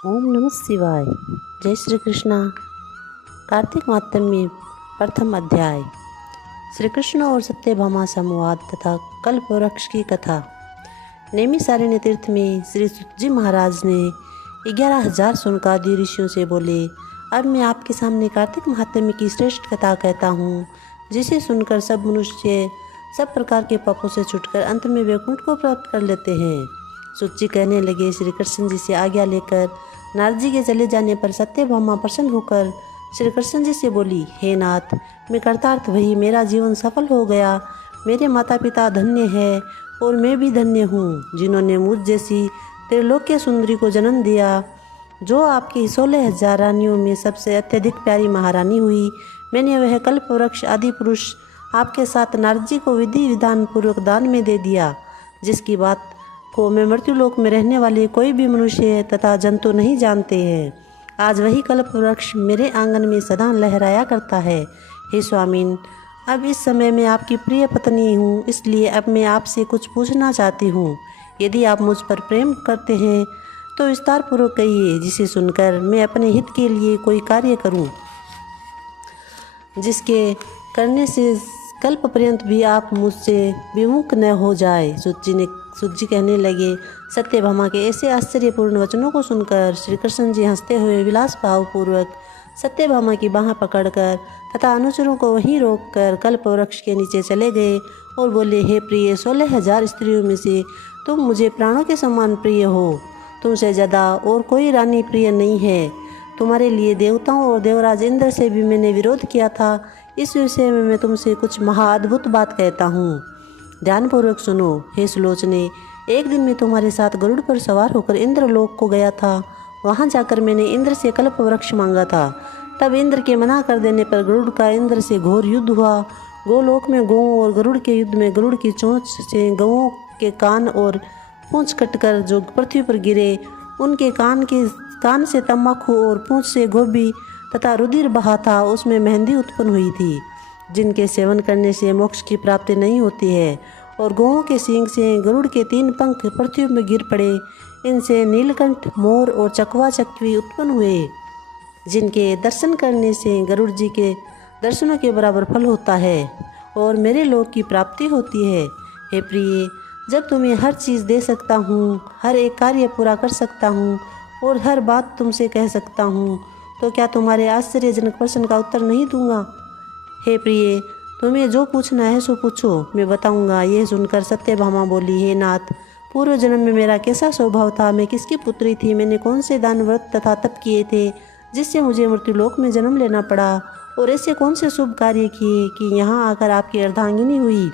ओम नमः शिवाय। जय श्री कृष्णा। कार्तिक मातम्य प्रथम अध्याय। श्री कृष्ण और सत्यभामा संवाद तथा कल्प वृक्ष की कथा। नैमिषारण्य तीर्थ में श्री सुतजी महाराज ने 11,000 सुनकादि ऋषियों से बोले, अब मैं आपके सामने कार्तिक महात्म्य की श्रेष्ठ कथा कहता हूँ, जिसे सुनकर सब मनुष्य सब प्रकार के पापों से छुटकर अंत में वैकुंठ को प्राप्त कर लेते हैं। सुतजी कहने लगे, श्री कृष्ण जी से आज्ञा लेकर नारद जी के चले जाने पर सत्यभामा प्रसन्न होकर श्री कृष्ण जी से बोली, हे नाथ, मैं कृतार्थ भई, मेरा जीवन सफल हो गया। मेरे माता पिता धन्य है और मैं भी धन्य हूँ, जिन्होंने मुझ जैसी त्रिलोक्य सुंदरी को जन्म दिया, जो आपकी 16,000 रानियों में सबसे अत्यधिक प्यारी महारानी हुई। मैंने वह कल्प वृक्ष आदि पुरुष आपके साथ नारद जी को विधि विधान पूर्वक दान में दे दिया, जिसकी बात को मैं मृत्युलोक में रहने वाले कोई भी मनुष्य तथा जंतु नहीं जानते हैं। आज वही कल्प वृक्ष मेरे आंगन में सदा लहराया करता है। हे स्वामीन, अब इस समय मैं आपकी प्रिय पत्नी हूँ, इसलिए अब मैं आपसे कुछ पूछना चाहती हूँ। यदि आप मुझ पर प्रेम करते हैं तो विस्तार पूर्वक कहिए, जिसे सुनकर मैं अपने हित के लिए कोई कार्य करूँ, जिसके करने से कल्प पर्यंत भी आप मुझसे विमुख न हो जाए। सुत जी कहने लगे, सत्यभामा के ऐसे आश्चर्यपूर्ण वचनों को सुनकर श्री कृष्ण जी हंसते हुए विलास भावपूर्वक सत्यभामा की बाँह पकड़कर तथा अनुचरों को वहीं रोककर कल्प वृक्ष के नीचे चले गए और बोले, हे प्रिय, 16,000 स्त्रियों में से तुम मुझे प्राणों के समान प्रिय हो। तुमसे ज़्यादा और कोई रानी प्रिय नहीं है। तुम्हारे लिए देवताओं और देवराज इंद्र से भी मैंने विरोध किया था। इस विषय में मैं तुमसे कुछ महाअद्भुत बात कहता हूँ, ध्यानपूर्वक सुनो। हे सुलोचने, एक दिन मैं तुम्हारे साथ गरुड़ पर सवार होकर इंद्रलोक को गया था। वहाँ जाकर मैंने इंद्र से कल्प वृक्ष मांगा था। तब इंद्र के मना कर देने पर गरुड़ का इंद्र से घोर युद्ध हुआ। गोलोक में गौओं और गरुड़ के युद्ध में गरुड़ की चोंच से गौओं के कान और पूंछ कटकर जो पृथ्वी पर गिरे, उनके कान से तम्बाकू और पूंछ से गोभी तथा रुधिर बहा था। उसमें मेहंदी उत्पन्न हुई थी, जिनके सेवन करने से मोक्ष की प्राप्ति नहीं होती है। और गौओं के सींग से गरुड़ के 3 पंख पृथ्वी में गिर पड़े। इनसे नीलकंठ, मोर और चकवा चकवी उत्पन्न हुए, जिनके दर्शन करने से गरुड़ जी के दर्शनों के बराबर फल होता है और मेरे लोक की प्राप्ति होती है। हे प्रिय, जब तुम्हें हर चीज़ दे सकता हूँ, हर एक कार्य पूरा कर सकता हूँ और हर बात तुमसे कह सकता हूँ, तो क्या तुम्हारे आश्चर्यजनक प्रश्न का उत्तर नहीं दूंगा? हे प्रिय, तुम्हें जो पूछना है सो पूछो, मैं बताऊंगा। यह सुनकर सत्यभामा बोली, हे नाथ, पूर्व जन्म में मेरा कैसा स्वभाव था, मैं किसकी पुत्री थी, मैंने कौन से दान व्रत तथा तप किए थे जिससे मुझे मृत्युलोक में जन्म लेना पड़ा, और ऐसे कौन से शुभ कार्य किए कि यहाँ आकर आपकी अर्धांगिनी हुई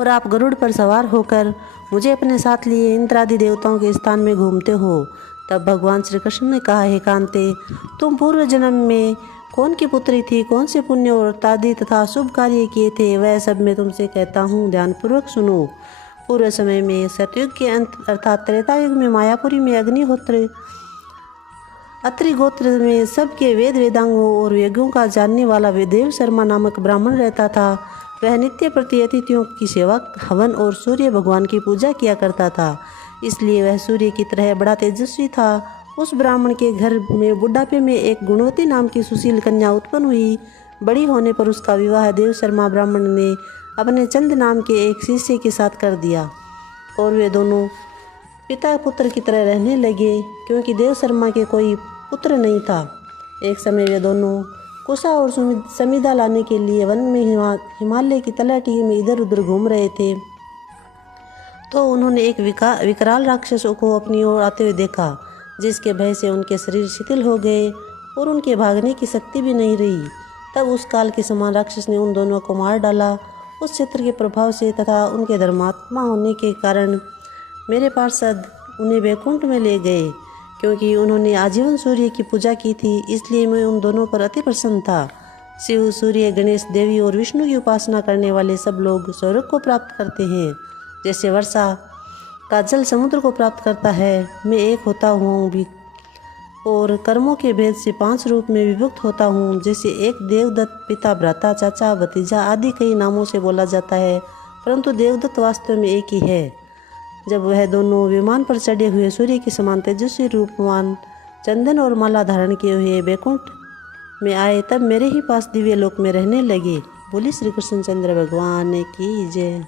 और आप गरुड़ पर सवार होकर मुझे अपने साथ लिए इंद्र आदि देवताओं के स्थान में घूमते हो। तब भगवान श्री कृष्ण ने कहा, हे कांते, तुम पूर्व जन्म में कौन की पुत्री थी, कौन से पुण्य और आदि तथा शुभ कार्य किए थे, वह सब मैं तुमसे कहता हूँ, ध्यानपूर्वक सुनो। पूर्व समय में सतयुग के अंत अर्थात त्रेता युग में मायापुरी में अग्निहोत्र अत्रि गोत्र में सबके वेद वेदांगों और यज्ञों का जानने वाला देव शर्मा नामक ब्राह्मण रहता था। वह नित्य प्रति अतिथियों की सेवा, हवन और सूर्य भगवान की पूजा किया करता था, इसलिए वह सूर्य की तरह बड़ा तेजस्वी था। उस ब्राह्मण के घर में बुढ़ापे में एक गुणवती नाम की सुशील कन्या उत्पन्न हुई। बड़ी होने पर उसका विवाह देव शर्मा ब्राह्मण ने अपने चंद नाम के एक शिष्य के साथ कर दिया और वे दोनों पिता पुत्र की तरह रहने लगे, क्योंकि देव शर्मा के कोई पुत्र नहीं था। एक समय वे दोनों कुशा और समिधा लाने के लिए वन में हिमालय की तलहटी में इधर उधर घूम रहे थे, तो उन्होंने एक विकराल राक्षस को अपनी ओर आते हुए देखा, जिसके भय से उनके शरीर शिथिल हो गए और उनके भागने की शक्ति भी नहीं रही। तब उस काल के समान राक्षस ने उन दोनों को मार डाला। उस क्षेत्र के प्रभाव से तथा उनके धर्मात्मा होने के कारण मेरे पार्षद उन्हें वैकुंठ में ले गए। क्योंकि उन्होंने आजीवन सूर्य की पूजा की थी, इसलिए मैं उन दोनों पर अति प्रसन्न था। शिव, सूर्य, गणेश, देवी और विष्णु की उपासना करने वाले सब लोग स्वर्ग को प्राप्त करते हैं, जैसे वर्षा का जल समुद्र को प्राप्त करता है। मैं एक होता हूँ भी और कर्मों के भेद से 5 रूप में विभक्त होता हूँ, जैसे एक देवदत्त, पिता, भ्राता, चाचा, भतीजा आदि कई नामों से बोला जाता है, परंतु देवदत्त वास्तव में एक ही है। जब वह दोनों विमान पर चढ़े हुए सूर्य के समान तेजस्वी रूपवान चंदन और माला धारण किए हुए बैकुंठ में आए, तब मेरे ही पास दिव्य लोक में रहने लगे। बोली श्री कृष्णचंद्र भगवान की जय।